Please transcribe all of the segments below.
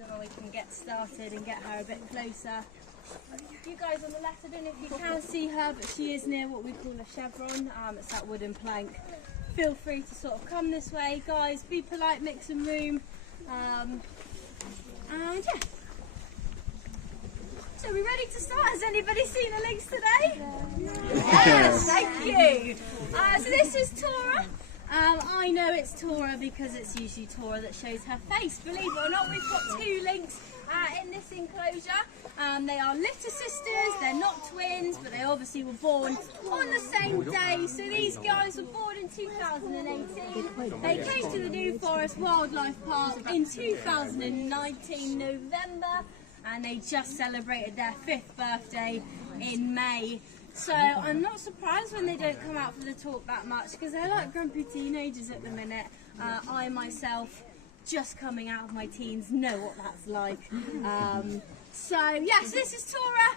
We can get started and get her a bit closer. You guys on the left, I don't know if you can see her, but she is near what we call a chevron. It's that wooden plank. Feel free to sort of come this way, guys. Be polite, make some room, and yeah. So are we ready to start? Has anybody seen a lynx today? Yes, thank you. So this is Tora. I know it's Tora because it's usually Tora that shows her face. Believe it or not, we've got two lynx in this enclosure. They are litter sisters, they're not twins, but they obviously were born on the same day. So these guys were born in 2018. They came to the Newforest Wildlife Park in 2019 November, and they just celebrated their 5th birthday in May. So I'm not surprised when they don't come out for the talk that much, because they're like grumpy teenagers at the minute. I myself, just coming out of my teens, know what that's like. So yes, this is Tora.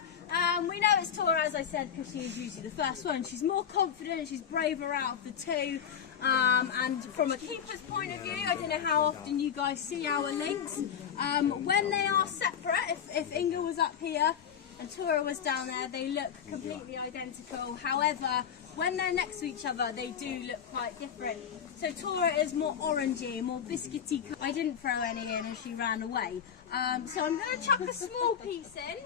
We know it's Tora, as I said, because she is usually the first one. She's more confident, she's braver out of the two. And from a keeper's point of view, I don't know how often you guys see our lynx. When they are separate, if Inga was up here and Tora was down there, they look completely identical. However, when they're next to each other, they do look quite different. So Tora is more orangey, more biscuity. I didn't throw any in and she ran away. So I'm going to chuck a small piece in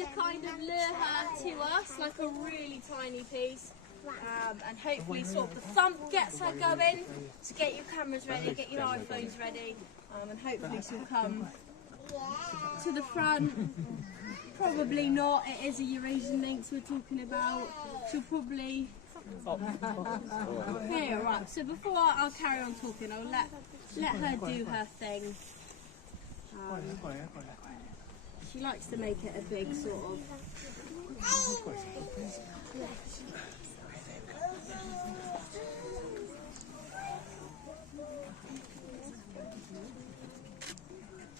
to kind of lure her to us, like a really tiny piece. And hopefully sort of the thump gets her going. So get your cameras ready, get your iPhones ready, and hopefully she'll come to the front. Probably not, it is a Eurasian lynx we're talking about. She'll probably... Okay, alright, so before I'll carry on talking, I'll let her do her thing. She likes to make it a big sort of...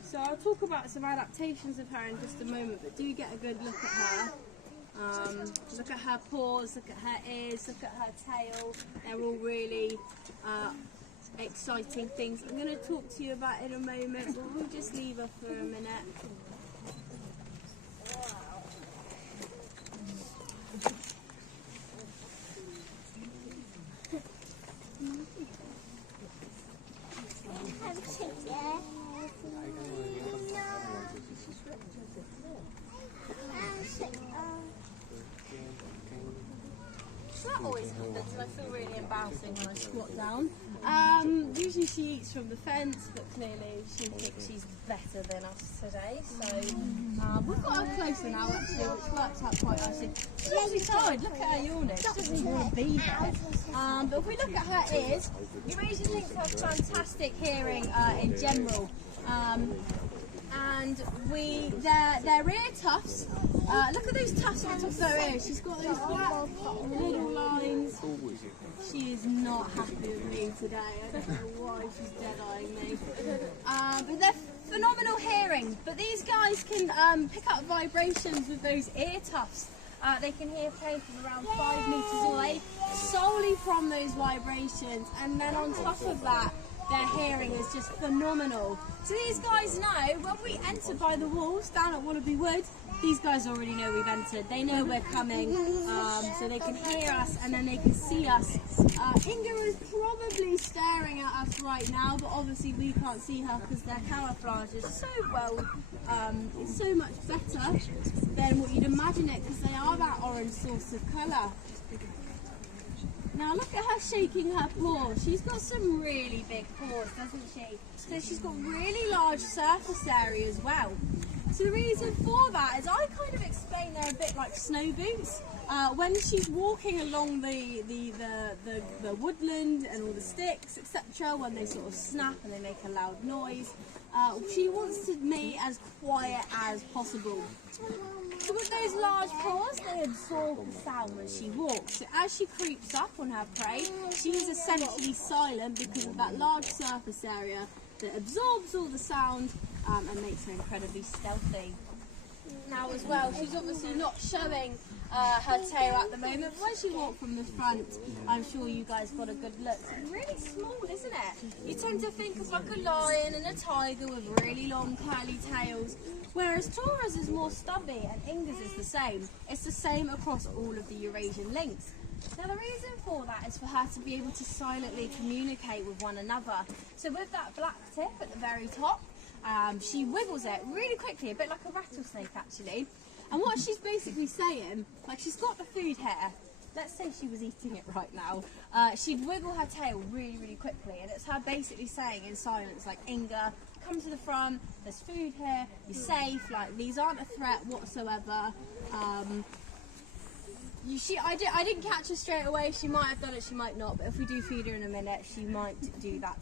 So I'll talk about some adaptations of her in just a moment, but do get a good look at her. Look at her paws, look at her ears, look at her tail. They're all really exciting things I'm going to talk to you about in a moment, but we'll just leave her for a minute. That always happens, and I feel really embarrassing when I squat down. Usually she eats from the fence, but clearly she thinks she's better than us today. So we've got her closer now, actually, which works out quite nicely. She's actually tired. Look at her yawning. She doesn't even want to be there. But if we look at her ears, Eurasian lynx have fantastic hearing in general. And their ear tufts, look at those tufts on the top of her ears. She's got those black little lines. She is not happy with me today. I don't know why she's dead-eyeing me. But they're phenomenal hearing. But these guys can pick up vibrations with those ear tufts. They can hear play from around 5 meters away, solely from those vibrations. And then on top of that, their hearing is just phenomenal. So these guys know when we enter by the walls down at Wallaby Wood, these guys already know we've entered. They know we're coming, so they can hear us and then they can see us. Inga is probably staring at us right now, but obviously we can't see her because their camouflage is so well, it's so much better than what you'd imagine it, because they are that orange source of colour. Now look at her shaking her paws. She's got some really big paws, doesn't she? So she's got really large surface area as well. So the reason for that is I kind of explain they're a bit like snow boots. When she's walking along the woodland and all the sticks, etc., when they sort of snap and they make a loud noise, she wants to be as quiet as possible. So with those large paws, they absorb the sound when she walks. So as she creeps up on her prey, she's essentially silent because of that large surface area that absorbs all the sound and makes her incredibly stealthy. now as well. She's obviously not showing her tail at the moment, but when she walked from the front, I'm sure you guys got a good look. It's really small, isn't it? You tend to think of like a lion and a tiger with really long curly tails, whereas Tora's is more stubby and Inga's is the same. It's the same across all of the Eurasian lynx. Now the reason for that is for her to be able to silently communicate with one another. So with that black tip at the very top, she wiggles it really quickly, a bit like a rattlesnake actually. And what she's basically saying, like she's got the food here, let's say she was eating it right now, she'd wiggle her tail really, really quickly, and it's her basically saying in silence, like, Inga, come to the front, there's food here, you're safe, like, these aren't a threat whatsoever. I didn't catch her straight away. She might have done it, she might not, but if we do feed her in a minute, she might do that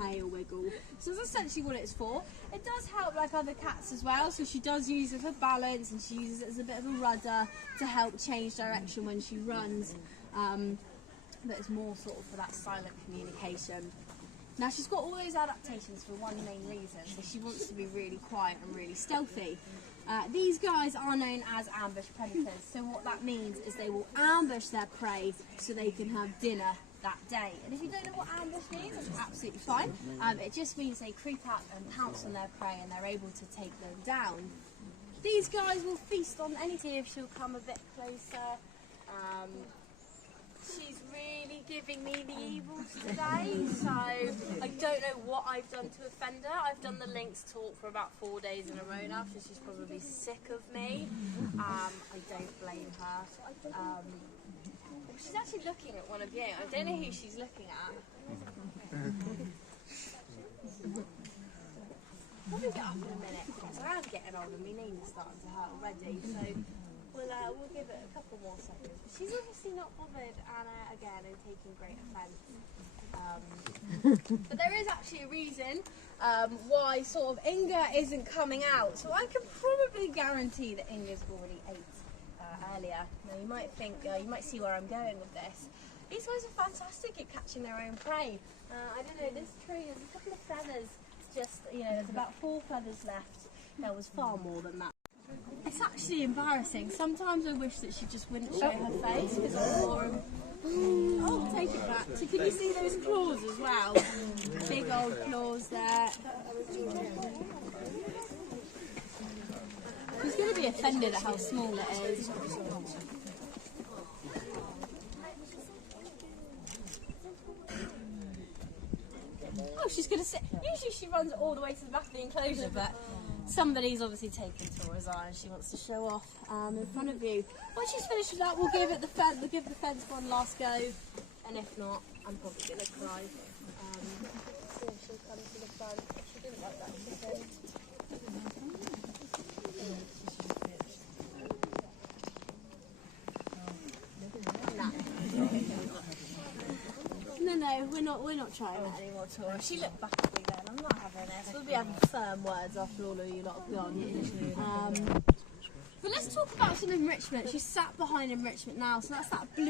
tail wiggle. So that's essentially what it's for. It does help like other cats as well, so she does use it for balance, and she uses it as a bit of a rudder to help change direction when she runs, but it's more sort of for that silent communication. Now she's got all those adaptations for one main reason, so she wants to be really quiet and really stealthy. These guys are known as ambush predators, so what that means is they will ambush their prey so they can have dinner that day. And if you don't know what ambush means, that's absolutely fine. It just means they creep up and pounce on their prey and they're able to take them down. These guys will feast on anything if she'll come a bit closer. She's really giving me the evils today, so I don't know what I've done to offend her. I've done the Lynx talk for about 4 days in a row now, so she's probably sick of me. I don't blame her. She's actually looking at one of you. I don't know who she's looking at. Probably get up in a minute, because I am getting old and my knees are starting to hurt already, so we'll give it a couple more seconds. But she's obviously not bothered, Anna, again, and taking great offence. But there is actually a reason why sort of Inga isn't coming out. So I can probably guarantee that Inga's already ate earlier. Now you might think, you might see where I'm going with this. These guys are fantastic at catching their own prey. I don't know, this tree has a couple of feathers, just, you know, there's about 4 feathers left. There was far more than that. It's actually embarrassing. Sometimes I wish that she just wouldn't show her face because I'm more. Oh, take it back. So can you see those claws as well? Big old claws there. She's going to be offended at how small it is. Oh, she's going to sit. Usually she runs all the way to the back of the enclosure, but somebody's obviously taken Tora's eye and she wants to show off in front of you. Once she's finished with that, we'll give the fence one last go, and if not, I'm probably going to cry. See if she'll come to the front. She didn't like that, she said. No, we're not trying that anymore, Tora. She looked back at me then. I'm not having this. We'll be having firm words after all of you lot have gone. But let's talk about some enrichment. She's sat behind enrichment now, so that's that blue.